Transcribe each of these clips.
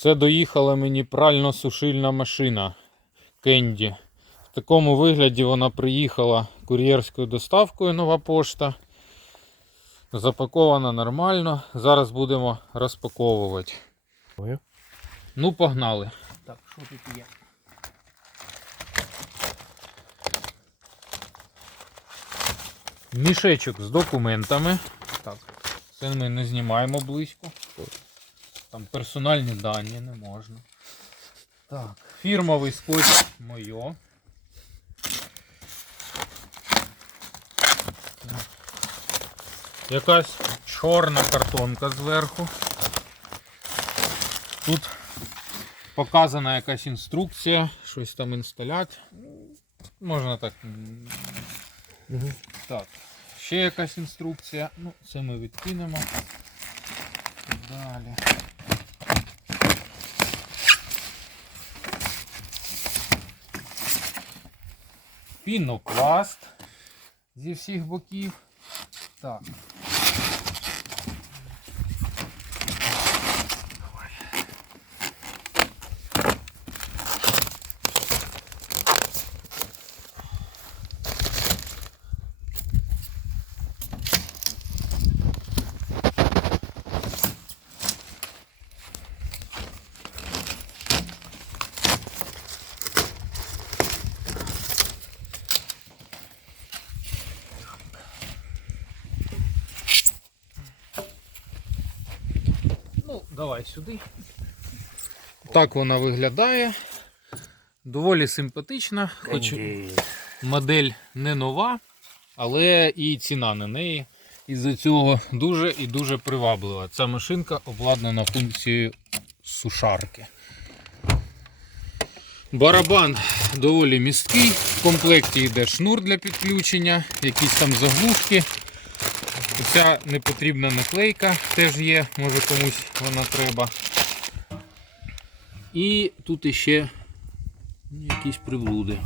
Це доїхала мені прально-сушильна машина Кенді. В такому вигляді вона приїхала кур'єрською доставкою нова пошта. Запакована нормально. Зараз будемо розпаковувати. Ну, погнали. Так, що тут є? Мішечок з документами. Так, це ми не знімаємо близько. Там персональні дані не можна. Так, фірмовий скотч моє. Якась чорна картонка зверху. Тут показана якась інструкція, щось там інсталяти. Можна так. м, Так. Ще якась інструкція. Ну, це ми відкинемо. Далі. Пінопласт зі всіх боків. Так. Ну, давай сюди. Так вона виглядає. Доволі симпатична, хоч модель не нова, але і ціна на неї із-за цього дуже і дуже приваблива. Ця машинка обладнана функцією сушарки. Барабан доволі місткий. В комплекті йде шнур для підключення, якісь там заглушки. Ця непотрібна наклейка теж є, може комусь вона треба. І тут іще якісь приблуди.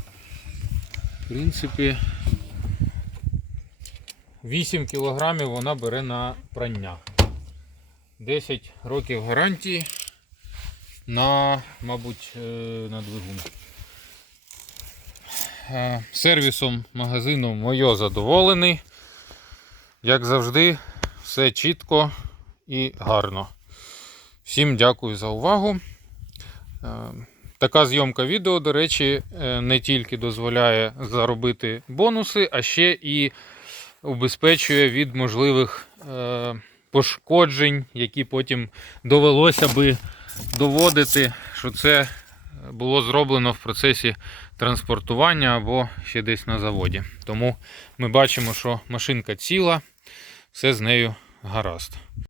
В принципі, 8 кг вона бере на прання. 10 років гарантії на, мабуть, е, на двигун. Е, Сервісом магазину моє задоволений. Як завжди, все чітко і гарно. Всім дякую за увагу. Е, Така зйомка відео, до речі, е, не тільки дозволяє заробити бонуси, а ще і убезпечує від можливих е, пошкоджень, які потім довелося би доводити, що це було зроблено в процесі транспортування або ще десь на заводі. Тому ми бачимо, що машинка ціла, все з нею гаразд.